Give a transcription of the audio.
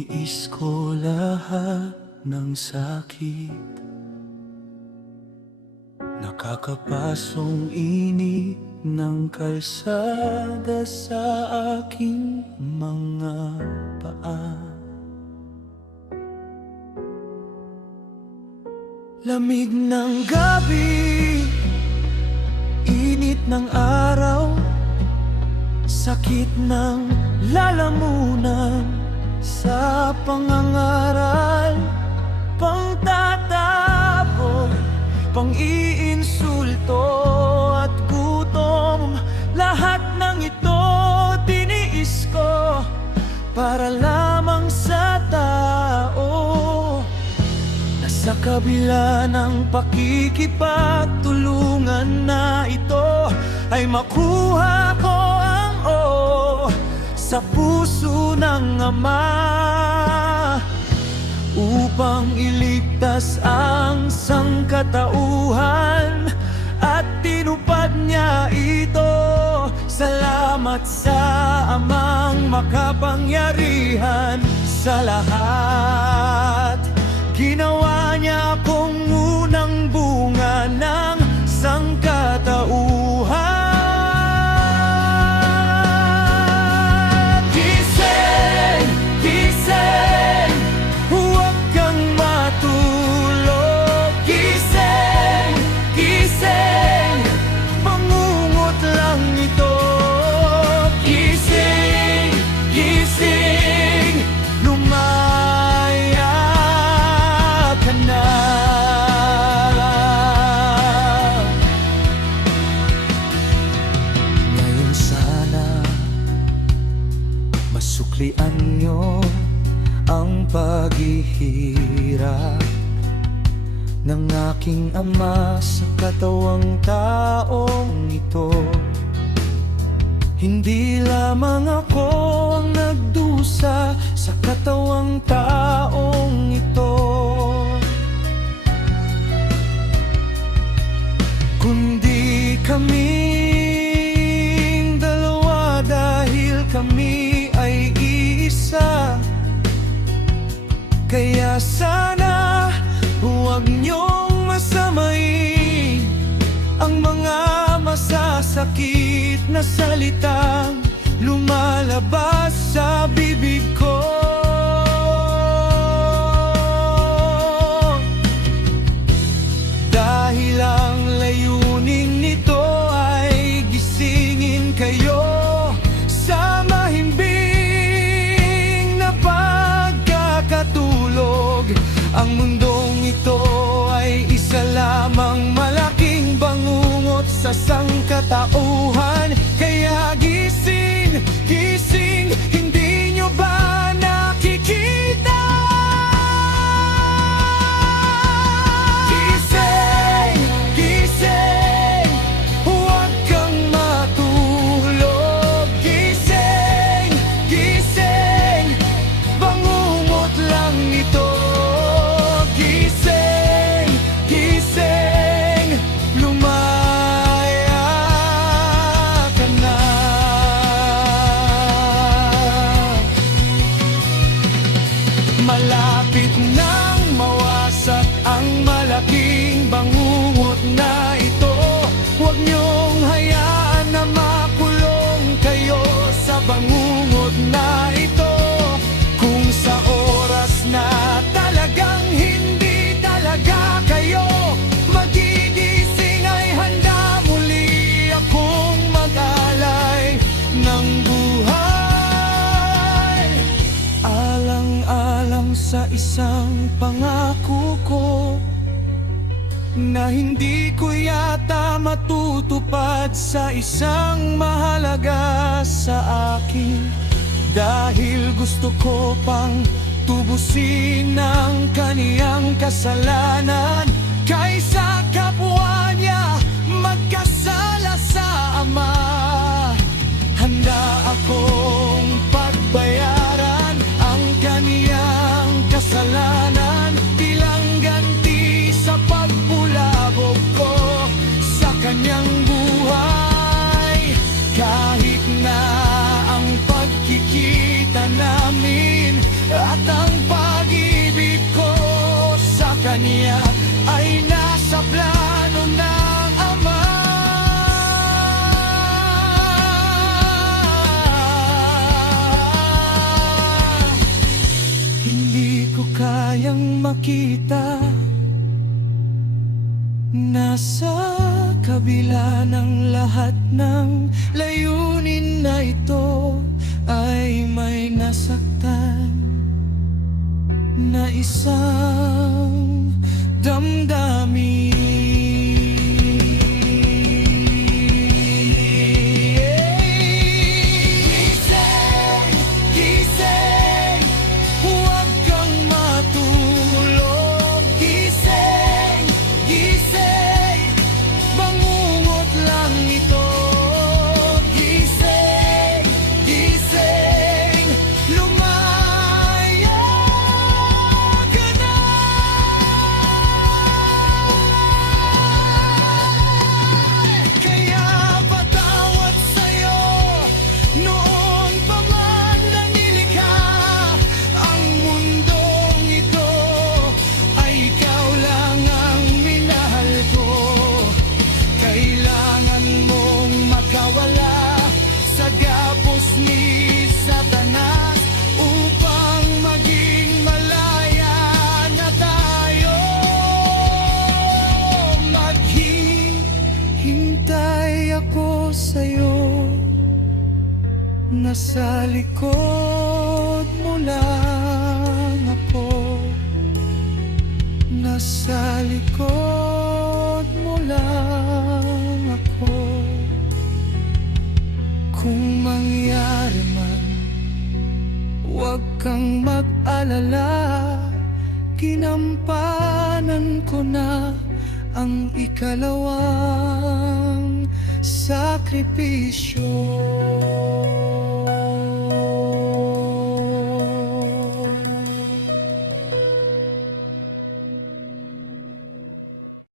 Tiniis ko lahat ng sakit, nakakapasong init ng kalsada sa aking mga paa. Lamig ng gabi, init ng araw, sakit ng lalamunan sa pangangaral, pangtatapon, pang-iinsulto at gutom. Lahat ng ito tiniis ko para lamang sa tao. Nasa kabila ng pakikipagtulungan na ito ay makuha ko ang sa puso ng Ama, upang iligtas ang sangkatauhan, at tinupad niya ito. Salamat sa Amang makapangyarihan sa lahat. Ginawa niya akong unang bunga ng sangkatauhan. Suklian niyo ang paghihirap ng aking ama sa katawang taong ito. Hindi lamang ako ang nagdusa sa katawang taong ito, kundi kaming dalawa, dahil kami ay isa. Kaya sana huwag niyong masamain ang mga masasakit na salitang lumalabas sa bibig ko. Dahil ang layunin nito ay gisingin kayo sa mahimbing na pagkakatulog. Ang mundong ito ay isa lamang malaking bangungot sa sangkatauhan. Kaya gising, gising, hindi nyo ba nakikita? Gising, gising, huwag kang matulog. Gising, gising, bangungot lang ito. Gising, gising, lumaya ka na. Malapit nang mawasak ang malaking bangungot na ito. Huwag niyong hayaan na makulong kayo sa bangungot na ito. Kung sa oras na talagang hindi talaga kayo magigising, ay handa muli akong mag-alay ng buhay. Alang-alang sa isang pangako ko na hindi ko yata matutupad sa isang mahalaga sa akin. Dahil gusto ko pang tubusin ang kaniyang kasalanan, kaysa kapwa niya magkasala sa Ama. Handa akong pagbayaran ang kaniyang kasalanan bilang ganti sa pagpulabog ko sa kanyang buhay. Kahit na ang pagkikita namin at ang damdamin. Gising, gising, huwag kang matulog. Gising, gising, bangungot lang ito. Gising, gising, lumaya ka na. Kaya patawad sa'yo, noon pa man na nilikha ang mundong ito, ay ikaw lang ang minahal ko. Kailangan mong makawala sa gapos ni Satanas upang maging malaya na tayo. Maghihintay ako sa'yo, nasa likod mo lang ako, nasa likod mo lang ako. Kung mangyari man, huwag kang mag-alala, ginampanan ko na ang ikalawang sakripisyo.